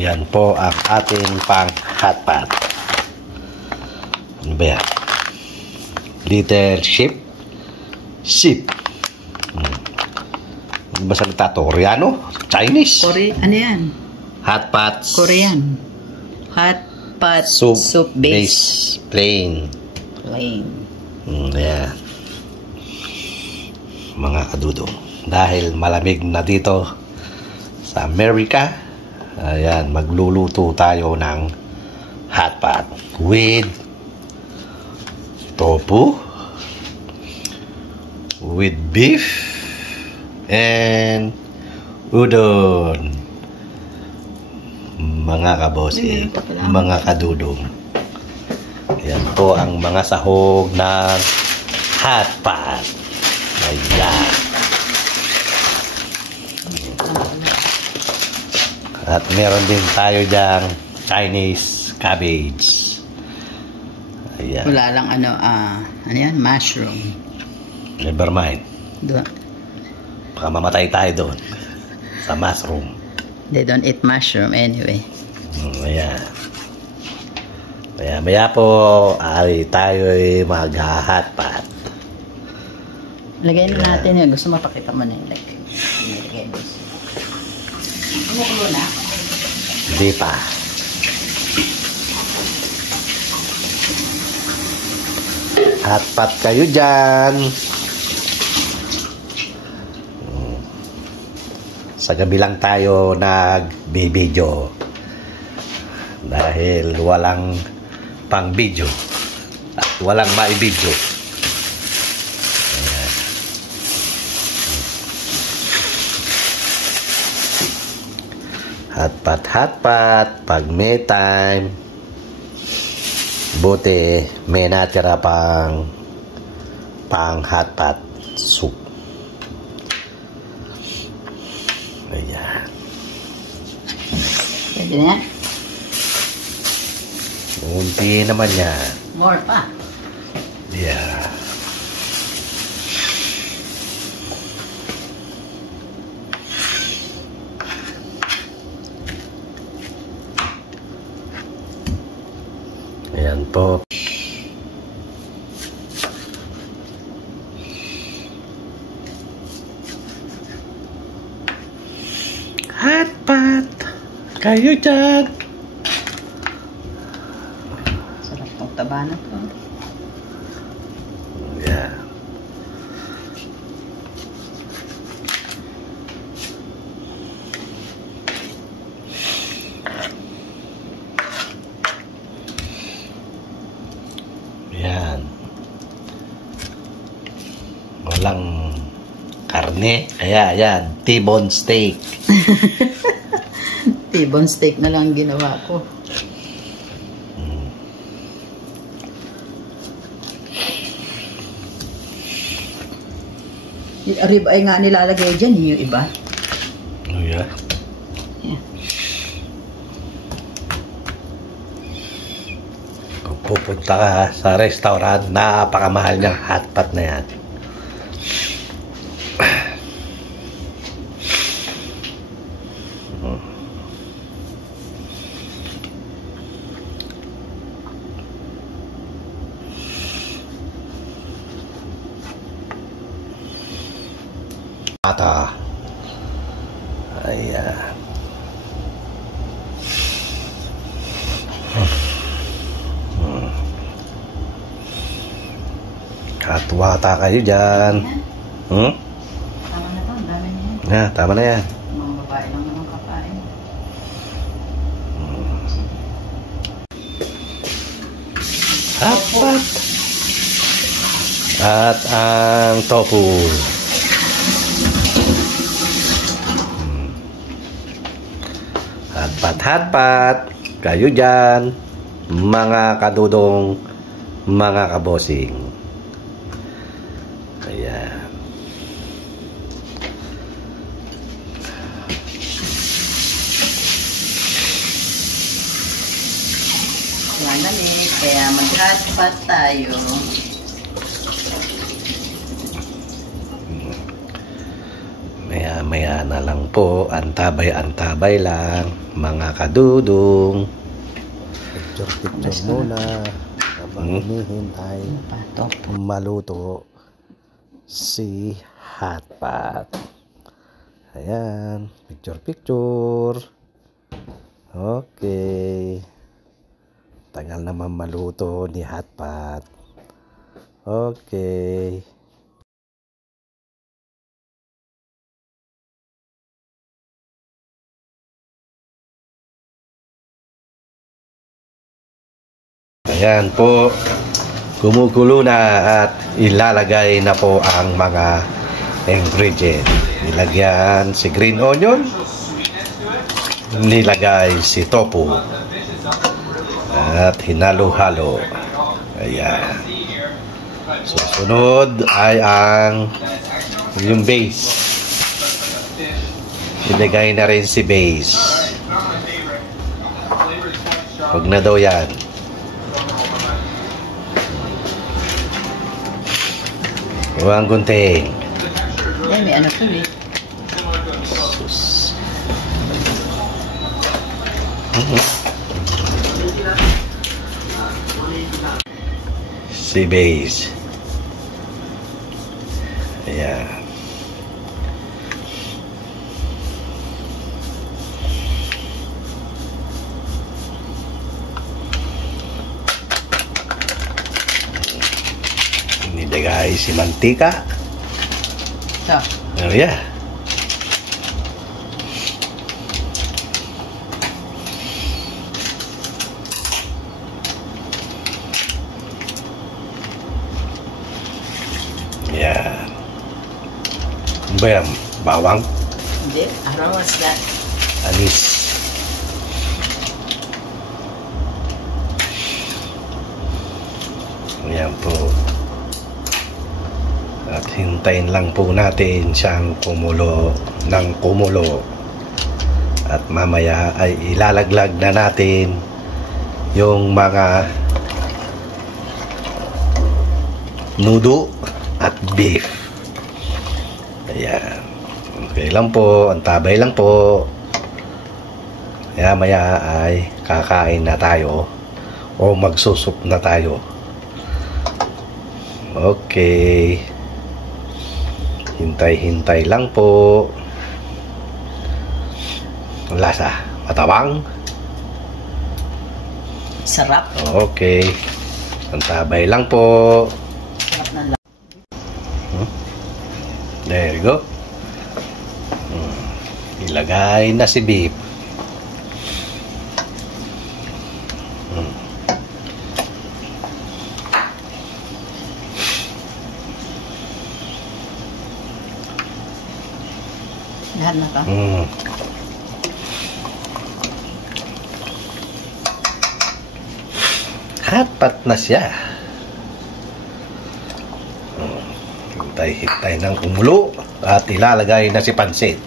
Yan po ang ating pang hotpot. Ano ba yan? Little ship. Ano ba salita to? Koreano? Chinese? Ano yan? Hotpot. Korean. Hotpot soup base. Plain. Yan. Mga kadudong. Dahil malamig na dito sa Amerika, ayan, magluluto tayo ng hotpot with tofu, with beef, and udon. Mga kabosi, mga kadudong. Ayan po ang mga sahog ng hotpot. Ayan. At meron din tayo dyan Chinese cabbage. Ayan. Wala lang ano yan? Mushroom. Never mind. Doon. Baka mamatay tayo doon. Sa mushroom. They don't eat mushroom anyway. Ayan. Maya po ay tayo'y mag-hotpot. Lagay na natin yun. Gusto mapakita mo na yung lagay. Lagay mo. Kumukulo na? Hindi pa. Hotpot kayo dyan. Sa gabi lang tayo nag-video. Dahil walang pang video. At walang mai-video. Hotpot pag may time. Buti may natira pang hotpot soup. Ayan. Pwede na? Unti naman yan. More pa. Yeah. Ayan po. Hotpot kayo dyan. Sarap ng taba na to. Yeah. Yan. Walang karne. Kaya yan. T-bone steak. T-bone steak na lang ginawa ko. Yung ribeye nga nilalagay dyan, yung iba. Oh yeah. Yeah. Kung pupunta ka sa restaurant, napakamahal niyang hotpot na yan. Ata. Ayan. Katuwata kayo dyan. Tama na to, ang dami niya. Yeah, tama na yan. Mga babae lang naman kakain. Hotpot. At ang tofu. Hotpot. Kayo dyan. Mga kadudong, mga kabosing. Ayan. Malamig, kaya mag-hotpot tayo. Mamaya na lang po, antabay-antabay lang, mga kadudong. Picture muna habang hinihintay maluto si hotpot. Ayan, picture. Okay. Tagal naman maluto ni hotpot. Okay. Ayan po, gumugulo na at ilalagay na po ang mga ingredient. Nilagyan si green onion, nilagay si tofu, at hinalo-halo. Ayan. Susunod ay yung base. Ilagay na rin si base. Huwag na daw yan. Huwag gunting. Ay, may ano to eh. Sus. Si base. Ayan. Nilagay si mantika. So, Oh yeah. Yan. Ano ba yan? Bawang? hindi. What's that? Anis. Ayan po. At hintayin lang po natin siyang kumulo ng kumulo. At mamaya ay ilalaglag na natin yung mga nudo at beef. Ayan. Okay lang po. Antabay lang po. Maya ay kakain na tayo o magsusup na tayo. Okay. Hintay-hintay lang po. Lasa. Matawang. Sarap. Okay. Antabay lang po. Sarap na lang. There you go. Ilagay na si beef. Lahat na to. Hotpot na siya. Hintay-hintay ng kumulo at ilalagay na si pansit.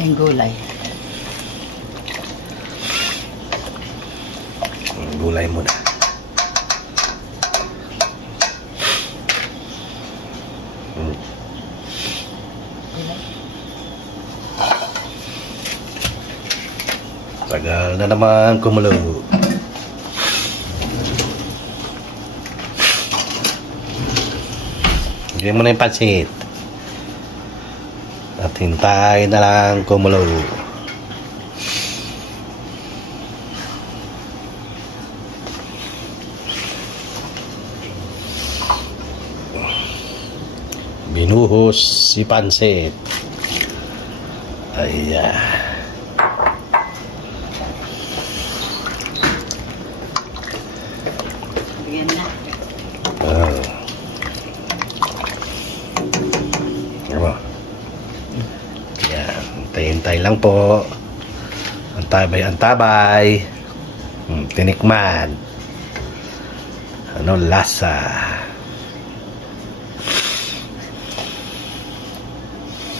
Yung gulay. Gulay muna. Tagal na naman kumulo. Gawin mo na yung pansit. At hintay na lang kumulo. Binuhos si pansit. Ayan. Bigyan na. Yan, hintay-hintay lang po. Antabay-antabay. Tinikman. Ano lasa?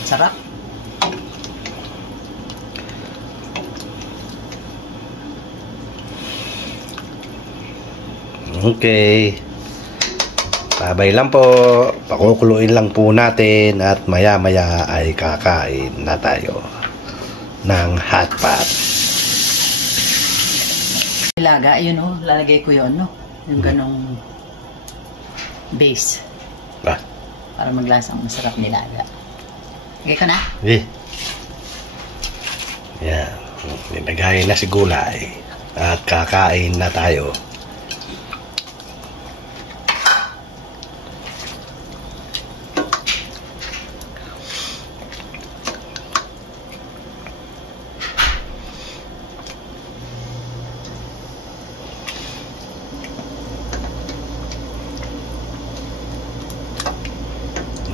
Sarap. Okay. Sabay lang po, pakukuluin lang po natin at maya-maya ay kakain na tayo ng hot pot. Ilaga, yun o, lalagay ko yun, no? Yung ganong base. Ah, Para maglasang masarap nilaga. Lagay ko na. eh. Yan, nilagay na si gulay at kakain na tayo.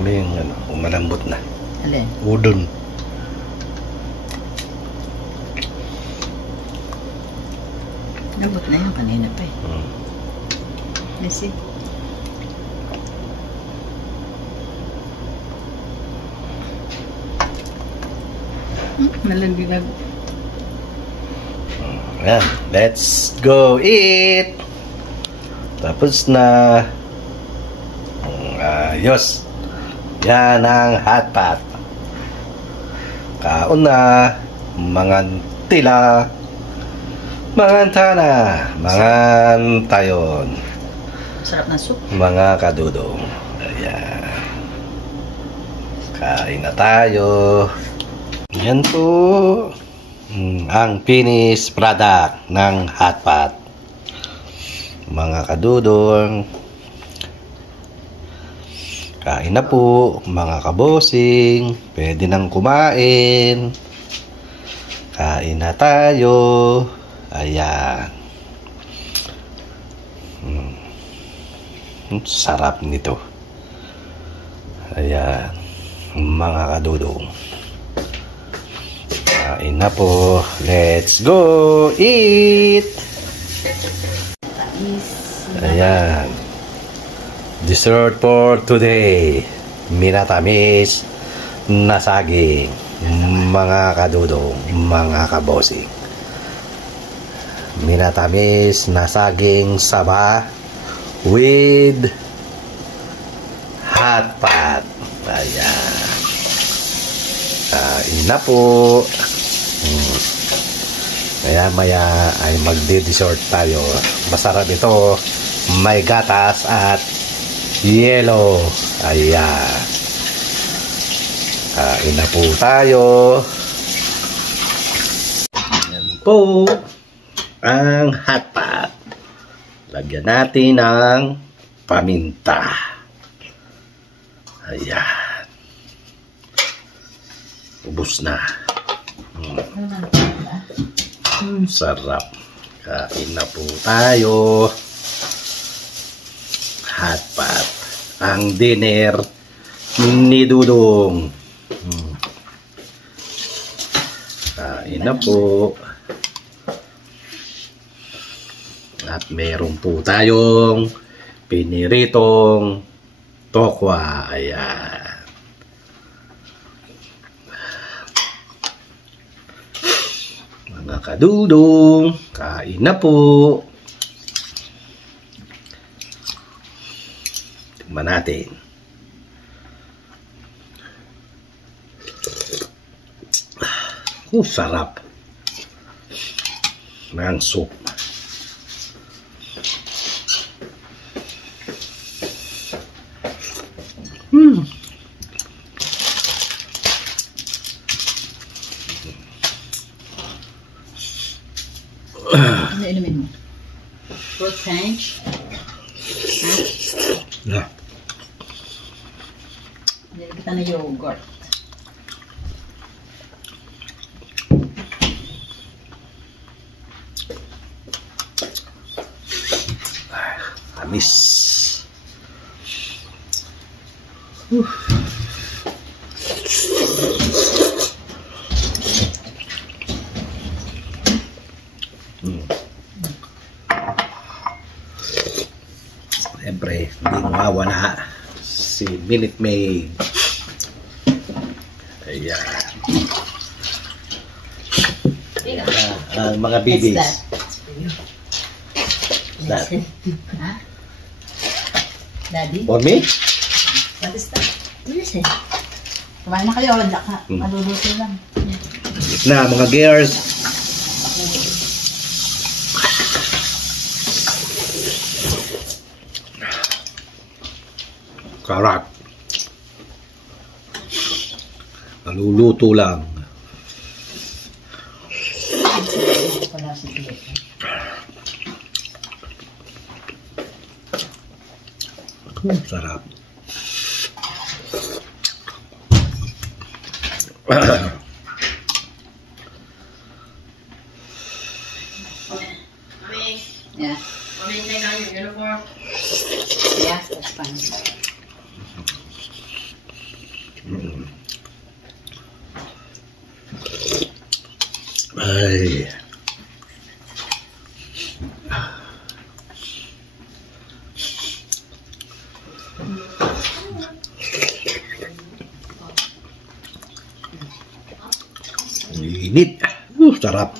May yung umalambot na. Alin? Udon. Lambot na yun kanina pa eh. Let's see. Nalandilag. Ayan, let's go eat! Tapos na. Ayos. Yan ang hot pot. Kaon na, mangantila, mangantana, mangantayon, Sarap ng soup. mga kadudong. Ayan. Kain na tayo. Yan po ang finished product ng hot pot. Mga kadudong. Kain na po, mga kabosing. Pwede nang kumain. Kain na tayo. Ayan. Sarap nito. Ayan. Mga kadudong. Kain na po. Let's go eat! Ayan. Dessert for today. Minatamis na saging. Mga kadudong, mga kabosing. Minatamis na saging saba with hot pot. Ayan. Kain na po. Maya-maya ay magde-dessert tayo. Masarap ito. May gatas at yelo. Ayan. Kain na po tayo. Ayan po ang hot pot. Lagyan natin ng paminta. Ayan. Ubus na. Sarap. Kain na po tayo. Hot pot. Ang dinner ni Dudong. Kain na po. At meron po tayong piniritong tokwa. Ayan. Mga kadudong, kain na po. Tingnan natin. Sarap ng soup. Ano inumin mo? Fruit punch? Yeah. Nilagyan kita na yogurt. Tamis. Siyempre, hindi mawawala si Minute Maid. Ayan. Ang mga babies. That. Ha? Daddy? For me? What is that? Listen. Kumain na kayo. Maluluto lang. Na mga gears. Karak. Naluluto lang. Wala si Tito. Sarap. Yeah. Want me to take on your uniform? Yeah, that's fine. Ay. Init. Sarap.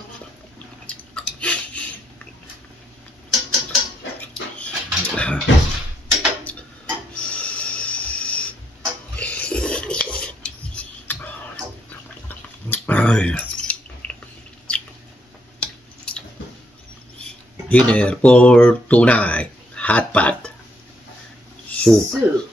Ay. Dinner for tonight. Hot pot. Soup. Soup.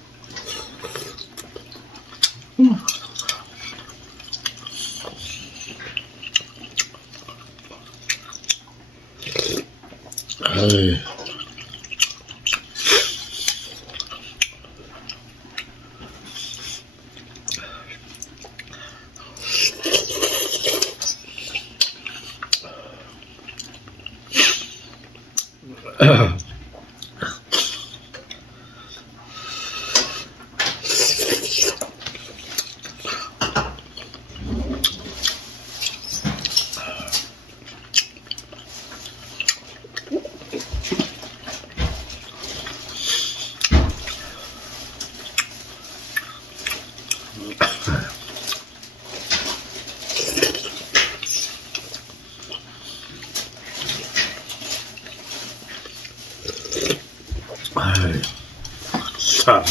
Ay. Ay, sarap.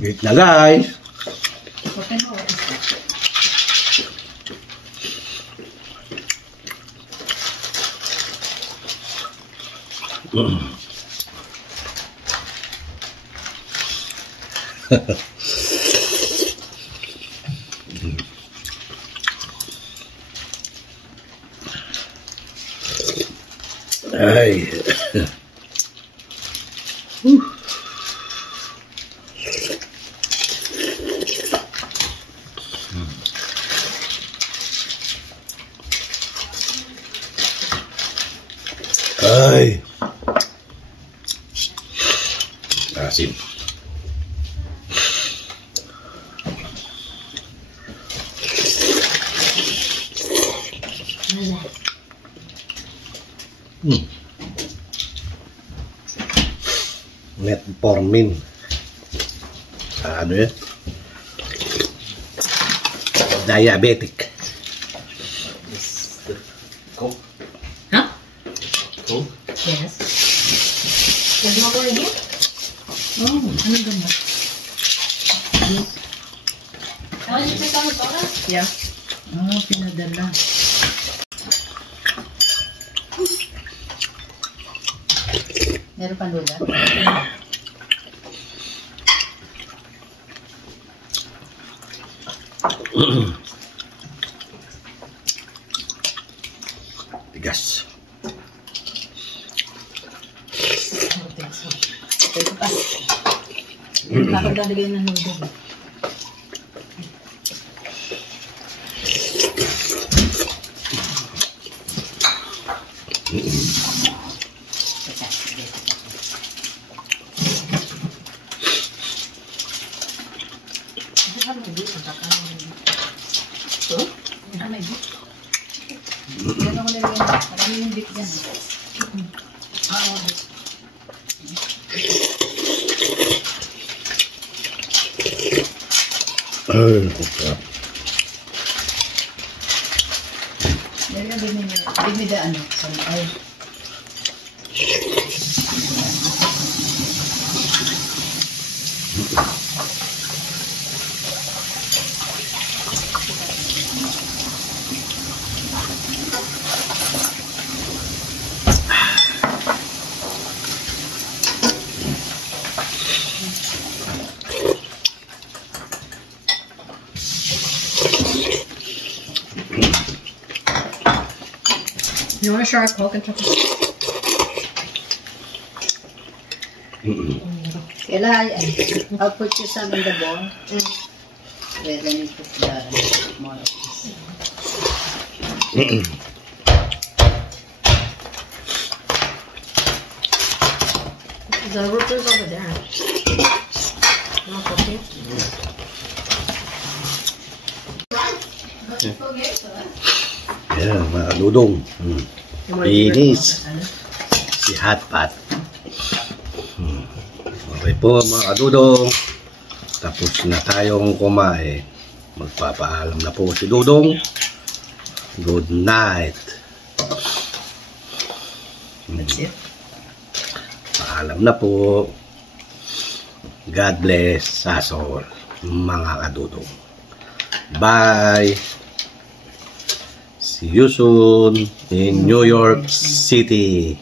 Eat na guys. Okay mo. Ay. Ay. Asim. Metformin. Ano yan? Diabetic. Coke? Huh? Coke? Yes. There's no more in here? Oh, anong gamot? How did you pick on the soda? Yeah. Oh, pinadala. Meron pa lula? Tigas. Ito pa. Bakit lalagay ng noodle? Ay, sarap. me the ano, some oil. You want to share a Coke and chocolate? Kailangan, I'll put you some in the bowl. Then you put the more of this. The router's over there. Want coffee? Ayan, mga kadudong. Linis. Si Hot Pot. Okay po mga kadudong. Tapos na tayong kumain. Magpapaalam na po si Dudong. Good night. That's it. Paalam na po. God bless us all, mga kadudong. Bye. See you soon in New York City.